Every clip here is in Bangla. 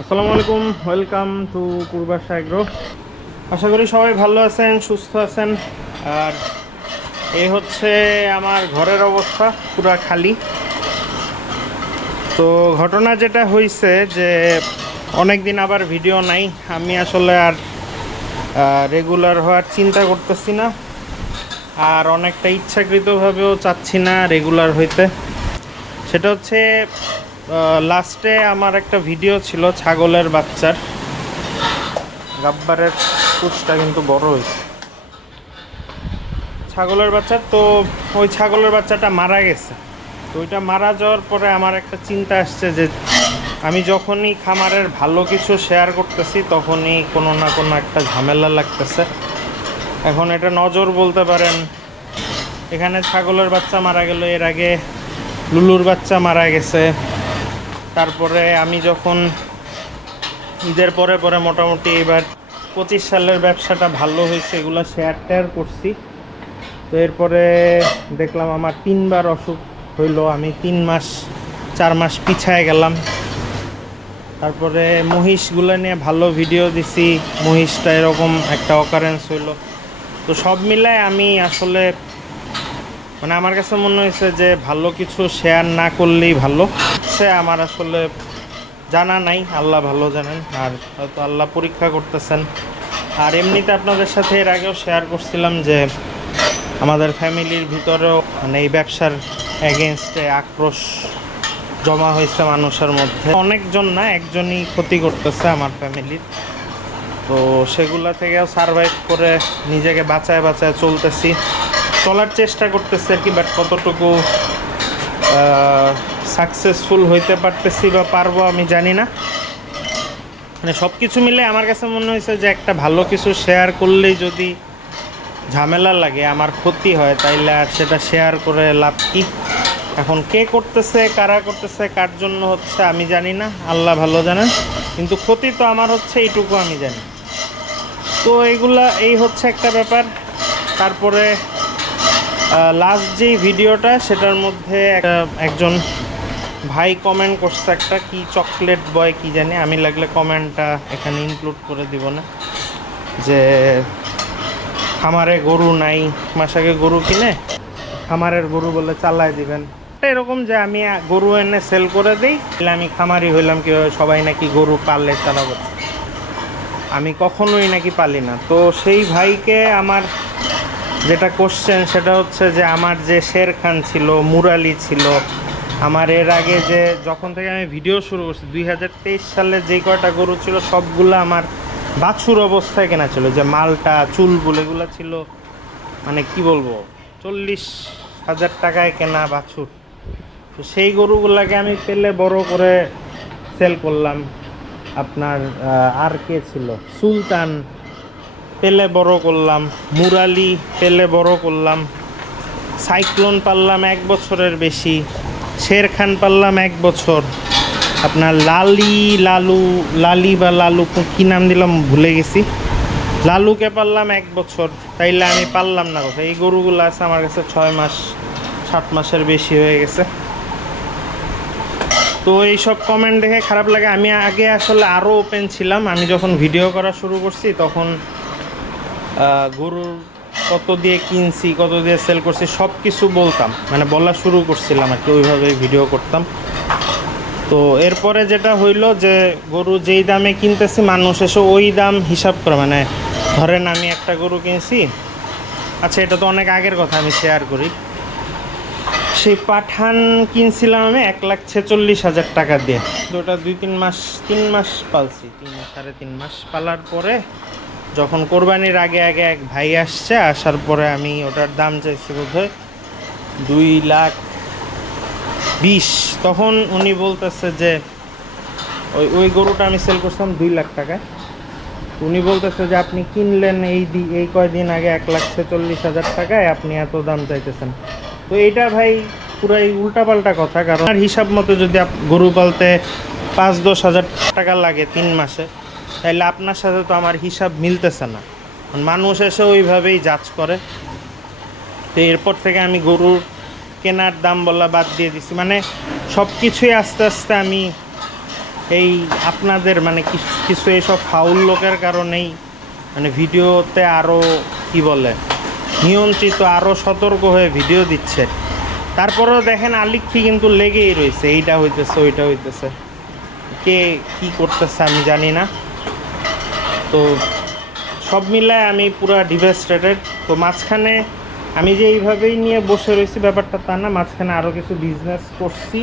আসসালামু আলাইকুম, ওয়েলকাম টু পূর্বাশা এগ্রো। আশা করি সবাই ভালো আছেন, সুস্থ আছেন। আর এই হচ্ছে আমার ঘরের অবস্থা, পুরা খালি। তো ঘটনা যেটা হয়েছে যে অনেক দিন আবার ভিডিও নাই, আমি আসলে আর রেগুলার হওয়ার চিন্তা করতেছি না, আর অনেকটা ইচ্ছাকৃতভাবেও চাচ্ছি না রেগুলার হইতে। সেটা হচ্ছে লাস্টে আমার একটা ভিডিও ছিল ছাগলের বাচ্চার। গাব্বারের কুচটা কিন্তু বড় হয়েছে, ছাগলের বাচ্চা। তো ওই ছাগলের বাচ্চাটা মারা গেছে। তো ওইটা মারা যাওয়ার পরে আমার একটা চিন্তা আসছে যে আমি যখনই খামারের ভালো কিছু শেয়ার করতেছি তখনই কোনো না কোনো একটা ঝামেলা লাগতেছে। এখন এটা নজর বলতে পারেন। এখানে ছাগলের বাচ্চা মারা গেল, এর আগে লুলুর বাচ্চা মারা গেছে। তারপরে আমি যখন ঈদের পরে পরে মোটামুটি এবার 25 সালের ব্যবসাটা ভালো হয়েছে, এগুলো শেয়ার করছি। তো এরপরে দেখলাম আমার 3বার অসুখ হইলো, আমি 4 মাস পিছায় গেলাম। তারপরে মহিষগুলো নিয়ে ভালো ভিডিও দিছি, মহিষটা এরকম একটা অকারেন্স হইলো। তো সব মিলায় আমি আসলে মানে আমার কাছে মনে হয়েছে যে ভালো কিছু শেয়ার না করলেই ভালো। সে আমার আসলে জানা নাই, আল্লাহ ভালো জানেন, আর হয়তো আল্লাহ পরীক্ষা করতেছেন। আর এমনিতে আপনাদের সাথে এর আগেও শেয়ার করছিলাম যে আমাদের ফ্যামিলির ভিতরেও মানে এই ব্যবসার এগেনস্টে আক্রোশ জমা হয়েছে মানুষের মধ্যে। অনেকজন না, একজনই ক্ষতি করতেছে আমার ফ্যামিলির। তো সেগুলা থেকেও সারভাইভ করে নিজেকে বাঁচায় বাঁচায় চলার চেষ্টা করতেছি আর কি। বাট কতটুকু সাকসেসফুল হইতে পারতেছি বা পারবো আমি জানি না। মানে সব কিছু মিলে আমার কাছে মনে হয়েছে যে একটা ভালো কিছু শেয়ার করলেই যদি ঝামেলা লাগে, আমার ক্ষতি হয়, তাইলে আর সেটা শেয়ার করে লাভ কি? এখন কে করতেছে, কারা করতেছে, কার জন্য হচ্ছে আমি জানি না, আল্লাহ ভালো জানেন। কিন্তু ক্ষতি তো আমার হচ্ছে, এইটুকু আমি জানি। তো এই হচ্ছে একটা ব্যাপার। তারপরে লাস্ট যেই ভিডিওটা, সেটার মধ্যে একজন ভাই কমেন্ট করছে একটা কি চকলেট বয় কি জানি, আমি লাগলে কমেন্টটা এখানে ইনক্লুড করে দিব না, যে খামারে গরু নাই, মাসাকে গরু কিনে খামারের গরু বলে চালায় দিবেন। এরকম যে আমি গরু এনে সেল করে দিই, তাহলে আমি খামারি হইলাম কীভাবে? সবাই নাকি গরু পাললে চালাবো, আমি কখনোই নাকি পালি না। তো সেই ভাইকে আমার যেটা কোশ্চেন সেটা হচ্ছে যে আমার যে শের খান ছিল, মুরালি ছিল, আমার এর আগে যে যখন থেকে আমি ভিডিও শুরু করছি 2023 সালে যেই কয়টা গরু ছিল সবগুলো আমার বাছুর অবস্থায় কেনা ছিল, যে মালটা চুলবুল এগুলো ছিল, মানে কি বলবো, 40,000 টাকায় কেনা বাছুর। তো সেই গরুগুলাকে আমি পেলে বড় করে সেল করলাম। আপনার আর কে ছিল, সুলতান পেলে বড় করলাম, মুরালি পেলে বড় করলাম, সাইক্লোন পারলাম 1 বছরের বেশি, শের খান পারলাম 1 বছর, আপনার লালি বা লালু কী নাম দিলাম ভুলে গেছি, লালুকে পারলাম 1 বছর। তাইলে আমি পারলাম না কথা? এই গরুগুলো আছে আমার কাছে 6 মাস 7 মাসের বেশি হয়ে গেছে। তো এইসব কমেন্ট দেখে খারাপ লাগে। আমি আগে আসলে আরও ওপেন ছিলাম, আমি যখন ভিডিও করা শুরু করছি তখন গরুর কত দিয়ে কিনছি, কত দিয়ে সেল করছি সব কিছু বলতাম, মানে বলা শুরু করছিলাম আর কি, ওইভাবে ভিডিও করতাম। তো এরপরে যেটা হইলো যে গরু যেই দামে কিনতেছি মানুষ এসে ওই দাম হিসাব করে, মানে ধরেন আমি একটা গরু কিনছি, আচ্ছা এটা তো অনেক আগের কথা, আমি শেয়ার করি। সেই পাঠান কিনছিলাম আমি 1,46,000 টাকা দিয়ে। তো ওটা 3 মাস পালছি, 3.5 মাস পালার পরে যখন কোরবানির আগে এক ভাই আসছে, আসার পরে আমি ওটার দাম চাইছি বোধহয় 2,20,000। তখন উনি বলতেছে যে ওই গরুটা আমি সেল করছিলাম 2 লাখ টাকায়। উনি বলতেছে যে আপনি কিনলেন এই কয়দিন আগে 1,46,000 টাকায়, আপনি এত দাম চাইতেছেন। তো এইটা ভাই পুরাই উল্টাপাল্টা কথা। কারণ আর হিসাব মতো যদি গরু পালতে 5-10 হাজার টাকা লাগে 3 মাসে, তাহলে আপনার সাথে তো আমার হিসাব মিলতেছে না। মানুষ এসে ওইভাবেই জাজ করে। তো এরপর থেকে আমি গরুর কেনার দাম বলা বাদ দিয়ে দিছি। মানে সব কিছুই আস্তে আস্তে আমি এই আপনাদের মানে কিছু এইসব ফাউল লোকের কারণেই মানে ভিডিওতে আরও কি বলে নিয়ন্ত্রিত আরও সতর্ক হয়ে ভিডিও দিচ্ছে। তারপরেও দেখেন আলিক্ষি কিন্তু লেগেই রয়েছে, এইটা হইতেছে ওইটা হইতেছে, কে কি করতেছে আমি জানি না। তো সব মিলায় আমি পুরা ডিভাস্টেটেড। তো মাঝখানে আমি যে এইভাবেই নিয়ে বসে রয়েছি ব্যাপারটা তা না, মাঝখানে আরও কিছু বিজনেস করছি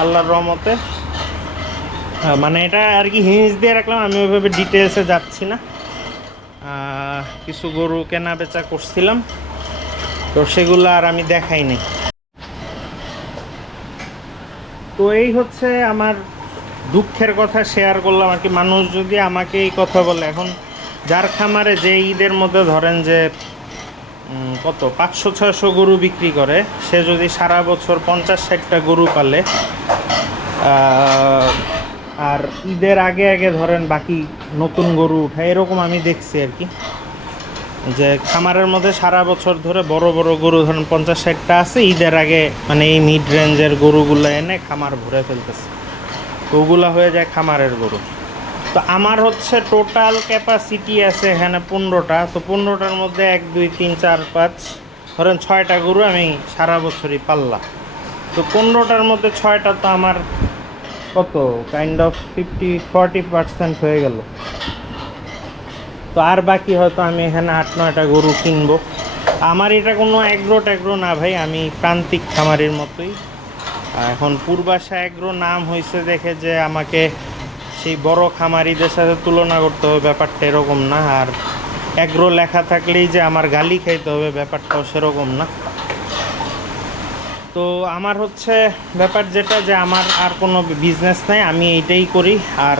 আল্লাহর রহমতে। মানে এটা আর কি হিন্স দিয়ে রাখলাম, আমি ওইভাবে ডিটেলসে যাচ্ছি না। কিছু গরু কেনা বেচা করছিলাম, তো সেগুলো আর আমি দেখাই নাই। তো এই হচ্ছে আমার দুঃখের কথা শেয়ার করলাম আর কি। মানুষ যদি আমাকে এই কথা বলে, এখন যার খামারে যে ঈদের মধ্যে ধরেন যে কত 500-600 গরু বিক্রি করে, সে যদি সারা বছর 50-60টা গরু পালে, আর ঈদের আগে আগে ধরেন বাকি নতুন গরু উঠায়, এরকম আমি দেখছি আর কি, যে খামারের মধ্যে সারা বছর ধরে বড় বড় গরু ধরেন 50-60টা আছে, ঈদের আগে মানে এই মিড রেঞ্জের গরুগুলো এনে খামার ভরে ফেলতেছে, তো ওগুলো হয়ে যায় খামারের গরু। তো আমার হচ্ছে টোটাল ক্যাপাসিটি আছে এখানে 15টা, তো 15টার মধ্যে 1 2 3 4 5 ধরেন 6টা গরু আমি সারা বছরই পাললাম। তো 15টার মধ্যে 6টা, তো আমার কত কাইন্ড অফ 40% হয়ে গেল। তো আর বাকি হয়তো আমি এখানে 8-9টা গরু কিনবো। আমার এটা কোনো অ্যাগ্রো না ভাই, আমি প্রান্তিক খামারের মতোই। এখন পূর্বাশা অ্যাগ্রো নাম হয়েছে দেখে যে আমাকে সেই বড় খামারিদের সাথে তুলনা করতে হবে, ব্যাপারটা এরকম না। আর অ্যাগ্রো লেখা থাকলেই যে আমার গালি খাইতে হবে, ব্যাপারটাও সেরকম না। তো আমার হচ্ছে ব্যাপার যেটা, যে আমার আর কোনো বিজনেস নাই, আমি এইটাই করি। আর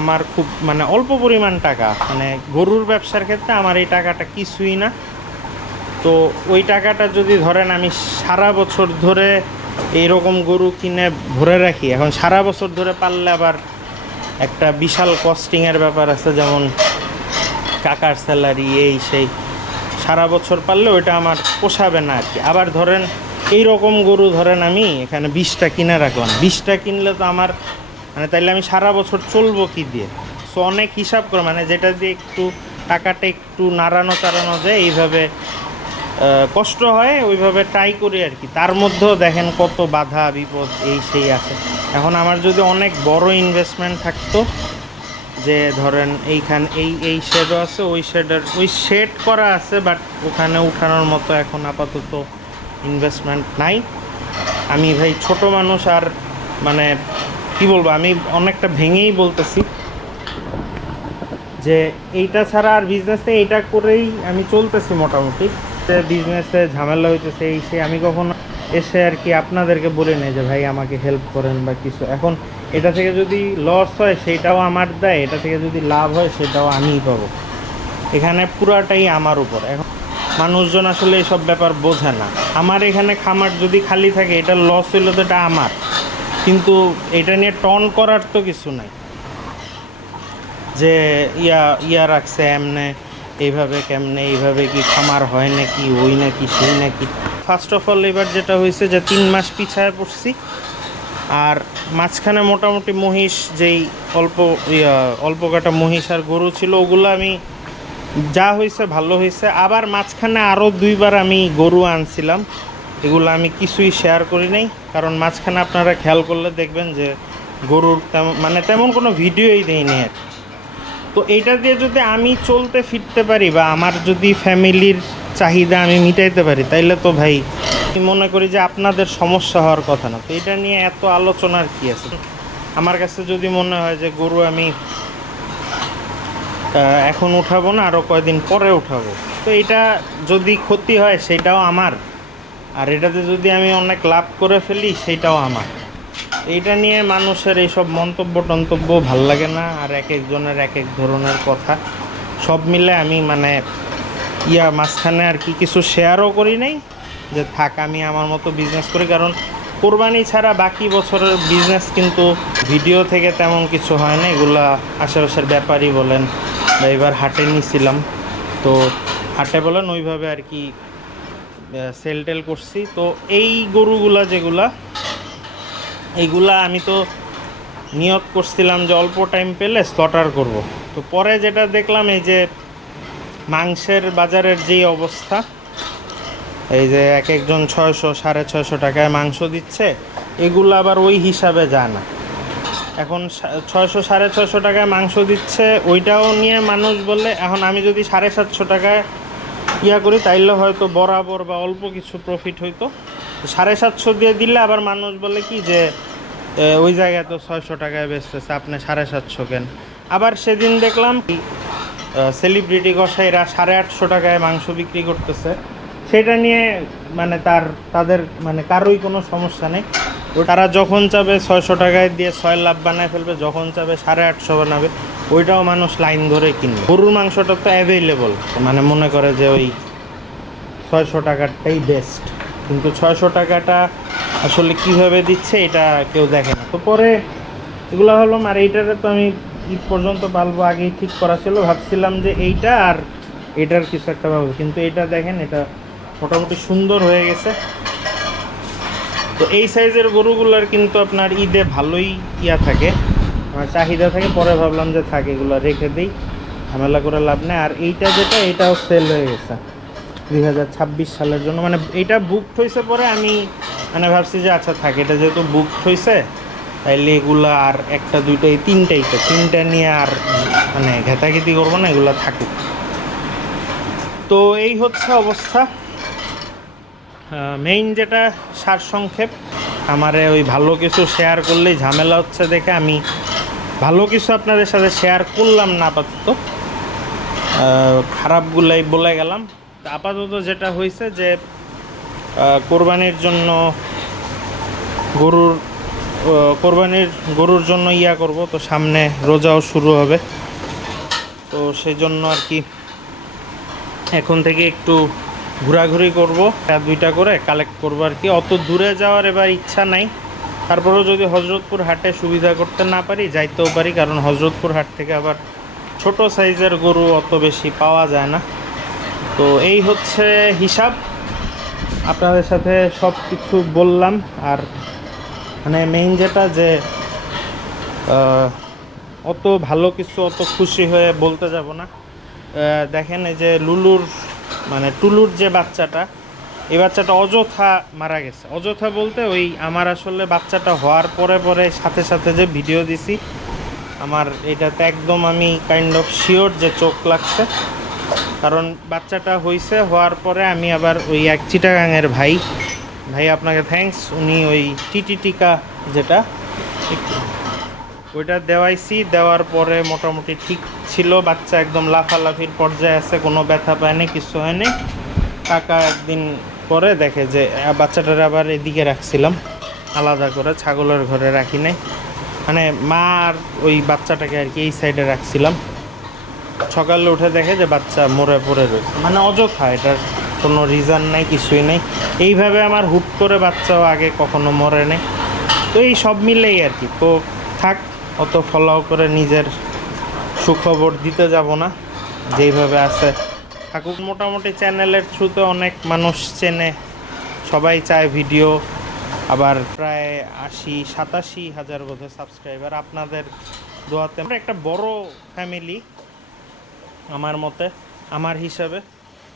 আমার খুব মানে অল্প পরিমাণ টাকা, মানে গরুর ব্যবসার ক্ষেত্রে আমার এই টাকাটা কিছুই না। তো ওই টাকাটা যদি ধরেন আমি সারা বছর ধরে এইরকম গরু কিনে ভরে রাখি, এখন সারা বছর ধরে পাললে আবার একটা বিশাল কস্টিংয়ের ব্যাপার আছে, যেমন কাকার স্যালারি এই সেই, সারা বছর পারলে ওইটা আমার পোষাবে না আর কি। আবার ধরেন এই রকম গরু ধরেন আমি এখানে 20টা কিনে রাখলাম, 20টা কিনলে তো আমার মানে তাইলে আমি সারা বছর চলবো কি দিয়ে? সো অনেক হিসাব করে, মানে যেটা দিয়ে একটু টাকাটা একটু নাড়ানো চাড়ানো যায়, এইভাবে কষ্ট হয় ওইভাবে ট্রাই করি আর কি। তার মধ্যেও দেখেন কত বাধা বিপদ এই সেই আছে। এখন আমার যদি অনেক বড় ইনভেস্টমেন্ট থাকতো, যে ধরেন এইখান এই শেডও আছে, ওই শেড করা আছে, বাট ওখানে উঠানোর মতো এখন আপাতত ইনভেস্টমেন্ট নাই। আমি ভাই ছোট মানুষ, আর মানে কি বলবো, আমি অনেকটা ভেঙেই বলতেছি যে এইটা ছাড়া আর বিজনেসে এইটা করেই আমি চলতেছি মোটামুটি। বিজনেসে ঝামেলা হইতেছে এই সে, আমি কখনো এসে আর কি আপনাদেরকে বলে নেই যে ভাই আমাকে হেল্প করেন বা কিছু। এখন এটা থেকে যদি লস হয় সেটাও আমার দেয়, এটা থেকে যদি লাভ হয় সেটাও আমিই পাবো, এখানে পুরাটাই আমার উপর। এখন মানুষজন আসলে এইসব ব্যাপার বোঝে না। আমার এখানে খামার যদি খালি থাকে, এটা লস হইলে তো এটা আমার, কিন্তু এটা নিয়ে টন করার তো কিছু নাই যে ইয়া রাখছে এমনে, এইভাবে কেমনে, এইভাবে কি খামার হয় নাকি, ওই নাকি সেই নাকি। ফার্স্ট অফ অল এবার যেটা হয়েছে যে 3 মাস পিছায় পড়ছি, আর মাঝখানে মোটামুটি মহিষ যেই অল্প কাটা মহিষ আর গরু ছিল, ওগুলো আমি যা হয়েছে ভালো হয়েছে। আবার মাঝখানে আরও 2বার আমি গরু আনছিলাম, এগুলো আমি কিছুই শেয়ার করি নাই, কারণ মাঝখানে আপনারা খেয়াল করলে দেখবেন যে গরুর তেমন কোনো ভিডিওই দেয়নি আর। তো এইটা দিয়ে যদি আমি চলতে ফিরতে পারি, বা আমার যদি ফ্যামিলির চাহিদা আমি মিটাইতে পারি, তাইলে তো ভাই আমি মনে করি যে আপনাদের সমস্যা হওয়ার কথা না। তো এটা নিয়ে এত আলোচনার কি আছে? আমার কাছে যদি মনে হয় যে গরু আমি এখন উঠাবো না, আরও কয়েকদিন পরে উঠাবো, তো এটা যদি ক্ষতি হয় সেটাও আমার, আর এটাতে যদি আমি অনেক লাভ করে ফেলি সেটাও আমার। এইটা নিয়ে মানুষের এইসব মন্তব্য ভাল লাগে না, আর এক একজনের এক এক ধরনের কথা। সব মিলে আমি মানে মাঝখানে আর কি কিছু শেয়ারও করি নাই, যে থাক আমি আমার মতো বিজনেস করি। কারণ কোরবানি ছাড়া বাকি বছরের বিজনেস কিন্তু ভিডিও থেকে তেমন কিছু হয় না, এগুলা আশেপাশের ব্যাপারই বলেন, বা এবার হাটে নিছিলাম, তো হাটে বলেন ওইভাবে আর কি সেল টেল করছি। তো এই গরুগুলা যেগুলা, এইগুলা আমি তো নিয়ত করছিলাম যে অল্প টাইম পেলে স্লটার করব। তো পরে যেটা দেখলাম এই যে মাংসের বাজারের যেই অবস্থা, এই যে এক একজন 600 650 টাকায় মাংস দিচ্ছে, এগুলো আবার ওই হিসাবে যায় না। এখন 600 650 টাকায় মাংস দিচ্ছে, ওইটাও নিয়ে মানুষ বললে, এখন আমি যদি 750 টাকায় করি তাইলে হয়তো বরাবর বা অল্প কিছু প্রফিট হইতো। 750 দিয়ে দিলে আবার মানুষ বলে কি যে ওই জায়গায় তো 600 টাকায় বেচতেছে, আপনি 750 কেন। আবার সেদিন দেখলাম সেলিব্রিটি কসাইরা 850 টাকায় মাংস বিক্রি করতেছে, সেটা নিয়ে মানে তাদের মানে কারোই কোনো সমস্যা নেই। তারা যখন চাবে 600 টাকায় দিয়ে 6 লাভ বানায় ফেলবে, যখন চাবে 850 বানাবে, ওইটাও মানুষ লাইন ধরে কিনবে। গরুর মাংসটা তো অ্যাভেলেবল, মানে মনে করে যে ওই 600 টাকারটাই বেস্ট, কিন্তু 600 টাকাটা আসলে কিভাবে দিচ্ছে এটা কেউ দেখে না। তো পরে এগুলো হলাম, আর এইটারে তো আমি ঈদ পর্যন্ত পালবো আগেই ঠিক করা ছিল। ভাবছিলাম যে এইটা আর এটার কিছু একটা পাবো, কিন্তু এটা দেখেন এটা মোটামুটি সুন্দর হয়ে গেছে। তো এই সাইজের গরুগুলোর কিন্তু আপনার ঈদে ভালোই থাকে, চাহিদা থাকে। পরে ভাবলাম যে থাকে এগুলো রেখে দিই, ঝামেলা করে লাভ নেই। আর এইটা যেটা, এটাও সেল হয়ে গেছে 2026 সালের জন্য, মানে এইটা বুকড হয়েছে। পরে আমি মানে ভাবছি যে আচ্ছা থাকে, এটা যেহেতু বুকড হয়েছে তাইলে এগুলো আর একটা দুইটাই তিনটা নিয়ে আর মানে ঘেতাঘেতি করবো না, এগুলো থাকুক। তো এই হচ্ছে অবস্থা। মেইন যেটা সারসংক্ষেপ, আমারে ওই ভালো কিছু শেয়ার করলেই ঝামেলা হচ্ছে দেখে আমি ভালো কিছু আপনাদের সাথে শেয়ার করলাম না আপাতত, খারাপগুলাই বলে গেলাম। আপাতত যেটা হয়েছে যে কোরবানির জন্য গরুর জন্য করব, তো সামনে রোজাও শুরু হবে, তো সেই জন্য আর কি এখন থেকে একটু ঘোরাঘুরি করব, দুইটা করে কালেক্ট করবো আর কি। অত দূরে যাওয়ার এবার ইচ্ছা নাই, তারপরেও যদি হজরতপুর হাটে সুবিধা করতে না পারি যাইতেও পারি, কারণ হজরতপুর হাট থেকে আবার ছোট সাইজের গরু অত বেশি পাওয়া যায় না। তো এই হচ্ছে হিসাব, আপনাদের সাথে সব কিছু বললাম। আর মানে মেইন যেটা যে অত ভালো কিছু অত খুশি হয়ে বলতে যাব না। দেখেন এই যে টুলুর যে বাচ্চাটা, এই বাচ্চাটা অযথা মারা গেছে। অযথা বলতে ওই আমার আসলে বাচ্চাটা হওয়ার পরে সাথে সাথে যে ভিডিও দিছি, আমার এটাতে একদম আমি কাইন্ড অফ শিওর যে চোখ লাগছে। কারণ বাচ্চাটা হওয়ার পরে আমি আবার ওই এক চিটাগাংয়ের ভাই আপনাকে থ্যাঙ্কস, উনি ওই টিকা যেটা ওইটা দেওয়ার পরে মোটামুটি ঠিক ছিল, বাচ্চা একদম লাফালাফির পর্যায়ে আছে, কোনো ব্যথা পায়নি, কিছু হয়নি। কাকা একদিন পরে দেখে যে বাচ্চাটার আবার এদিকে রাখছিলাম আলাদা করে, ছাগলের ঘরে রাখি নাই, মানে মা আর ওই বাচ্চাটাকে আর কি এই সাইডে রাখছিলাম। সকালে উঠে দেখে যে বাচ্চা মরে পড়ে রয়েছে, মানে অযথা, এটার কোনো রিজন নাই, কিছুই নেই। এইভাবে আমার হুট করে বাচ্চাও আগে কখনো মরে নেই। তো এই সব মিলেই আর কি। তো থাক, অত ফলো করে নিজের সুখবর দিতে যাব না, যেইভাবে আছে থাকুক। মোটামুটি চ্যানেলের থ্রুতে অনেক মানুষ চেনে, সবাই চায় ভিডিও, আবার প্রায় 87 হাজার বোধহয় সাবস্ক্রাইবার। আপনাদের দোয়াতে আমরা একটা বড় ফ্যামিলি আমার মতে, আমার হিসাবে।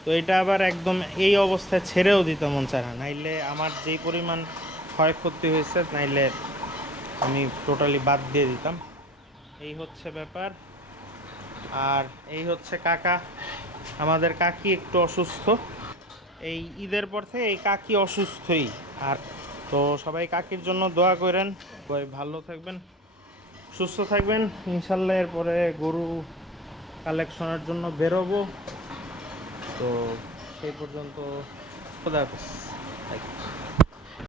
তো এটা আবার একদম এই অবস্থায় ছেড়েও দিতে মন চায় না, নাইলে আমার যেই পরিমাণ ক্ষয়ক্ষতি হয়েছে, নাইলে আমি টোটালি বাদ দিয়ে দিতাম। এই হচ্ছে ব্যাপার। আর এই হচ্ছে কাকা, আমাদের কাকি একটু অসুস্থ, এই ঈদের পর থেকে এই কাকি অসুস্থই। আর তো সবাই কাকির জন্য দোয়া করেন, সবাই ভালো থাকবেন, সুস্থ থাকবেন। ইনশাল্লাহ এরপরে গরু কালেকশনের জন্য বেরোবো। তো সেই পর্যন্ত খোদা হাফেজ।